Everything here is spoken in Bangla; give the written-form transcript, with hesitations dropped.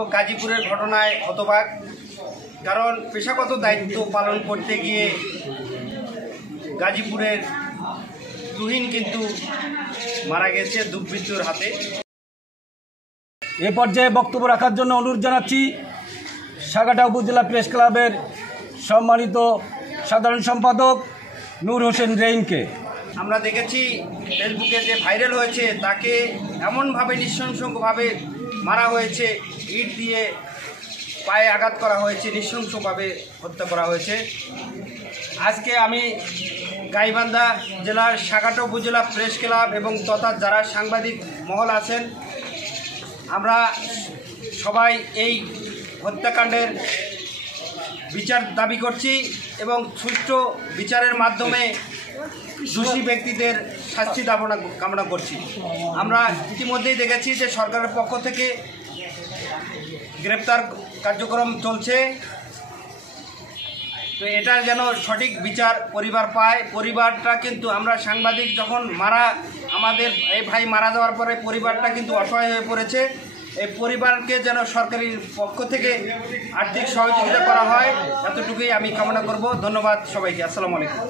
গাজীপুরের ঘটনায় হতবাক, কারণ পেশাগত দায়িত্ব পালন করতে গিয়ে গাজীপুরের তুহিন কিন্তু মারা গেছে দুর্বৃত্তর হাতে। এ পর্যায়ে বক্তব্য রাখার জন্য অনুরোধ জানাচ্ছি সাগাটা উপজেলা প্রেস ক্লাবের সম্মানিত সাধারণ সম্পাদক নূর হোসেন রেইনকে। আমরা দেখেছি ফেসবুকে যে ভাইরাল হয়েছে, তাকে এমনভাবে নৃশংসভাবে মারা হয়েছে, ইট দিয়ে পায়ে আঘাত করা হয়েছে, নৃশংসভাবে হত্যা করা হয়েছে। আজকে আমি গাইবান্ধা জেলার সাগাটা উপজেলা প্রেস ক্লাব এবং তথা যারা সাংবাদিক মহল আছেন, আমরা সবাই এই হত্যাকাণ্ডের বিচার দাবি করছি এবং সুষ্ঠু বিচারের মাধ্যমে দোষী ব্যক্তিদের শাস্তি কামনা করছি। আমরা ইতিমধ্যেই দেখেছি যে সরকারের পক্ষ থেকে গ্রেপ্তার কার্যক্রম চলছে, তো এটার যেন সঠিক বিচার পরিবার পায়। পরিবারটা কিন্তু আমরা সাংবাদিক যখন আমাদের এই ভাই মারা যাওয়ার পরে পরিবারটা কিন্তু অসহায় হয়ে পড়েছে। এই পরিবারকে যেন সরকারি পক্ষ থেকে আর্থিক সহযোগিতা করা হয়, এতটুকুই আমি কামনা করব। ধন্যবাদ সবাইকে। আসসালামু আলাইকুম।